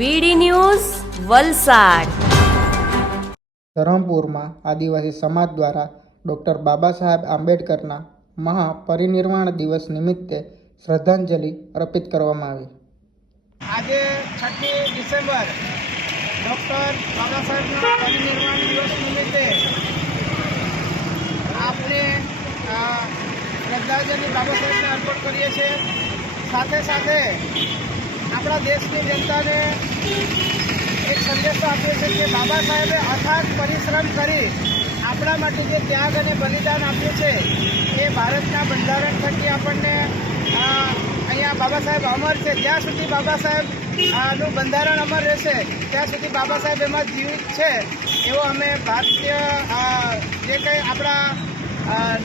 વીડી news Valsad. ધરમપુરમાં આદિવાસી સમાજ દ્વારા doctor Baba Saheb આંબેડકરના મહાપરિનિર્વાણ દિવસ નિમિત્તે શ્રદ્ધાંજલિ અર્પિત કરવામાં આવી. આજે છઠ્ઠી ડિસેમ્બર ડૉક્ટર બાબા સાહેબના પરિનિર્વાણ દિવસ નિમિત્તે આપણે શ્રદ્ધાંજલિ બાબા સાહેબને અર્પણ કરીએ છીએ. સાથે સાથે આપણા દેશની જનતાને એક સંદેશો આપ્યો છે કે બાબા સાહેબે અથાગ પરિશ્રમ કરી આપણા માટે જે ત્યાગ અને બલિદાન આપ્યું છે, એ ભારતના બંધારણ થકી આપણને અહીંયા બાબા સાહેબ અમર છે. જ્યાં સુધી બાબા સાહેબનું બંધારણ અમર રહેશે, ત્યાં સુધી બાબા સાહેબ એમાં જીવિત છે, એવો અમે ભારતીય જે કંઈ આપણા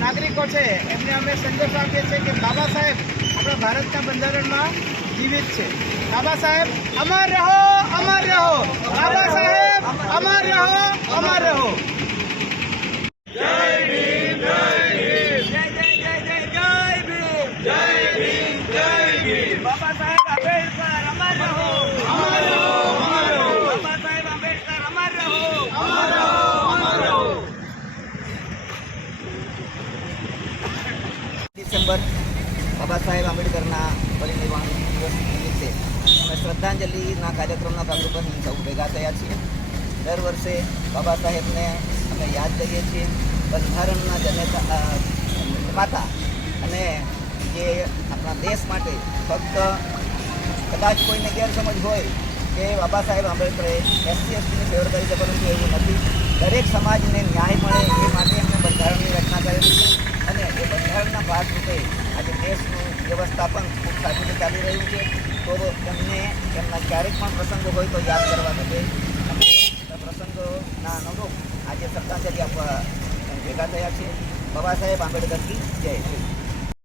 નાગરિકો છે, એમને અમે સંદેશો આપીએ છીએ કે બાબા સાહેબ આપણા ભારતના બંધારણમાં જીવિત છે. બાબા સાહેબ, અમર રહો અમર રહો. બાબા સાહેબ, અમર રહો અમર રહો. જય ભીમ જય ભીમ જય જય જય જય જય ભીમ જય ભીમ જય ભીમ બાબા સાહેબ, આંબેડકર, અમર રહો. અમર રહો અમર રહો બાબા સાહેબ, આંબેડકર અમર રહો અમર રહો અમર રહો. ડિસેમ્બર બાબા સાહેબ આંબેડકરના પરિનિર્વાણ દિવસ નિમિત્તે અમે શ્રદ્ધાંજલિના કાર્યક્રમના ભાગરૂપે અમે સૌ ભેગા થયા છીએ. દર વર્ષે બાબા સાહેબને અમે યાદ કરીએ છીએ. બંધારણના જનેતા નિર્માતા અને જે આપણા દેશ માટે ફક્ત કદાચ કોઈને ગેરસમજ હોય કે બાબા સાહેબ આંબેડકરે એસસી, એસટીની ફેવર કરી છે, પરંતુ એવું નથી. દરેક સમાજને ન્યાય મળે એ માટે અમે બંધારણની રચના કરેલી છે. બંધારણના ભાગરૂપે આજે દેશનું વ્યવસ્થાપન ખૂબ સારી રીતે ચાલી રહ્યું છે. તો એમને એમના ક્યારેક પણ પ્રસંગો હોય તો યાદ કરવા માટે અમે પ્રસંગોના અનુરૂપ આજે શ્રદ્ધાંજલિ આપવા ભેગા થયા છીએ બાબા સાહેબ આંબેડકર જય જય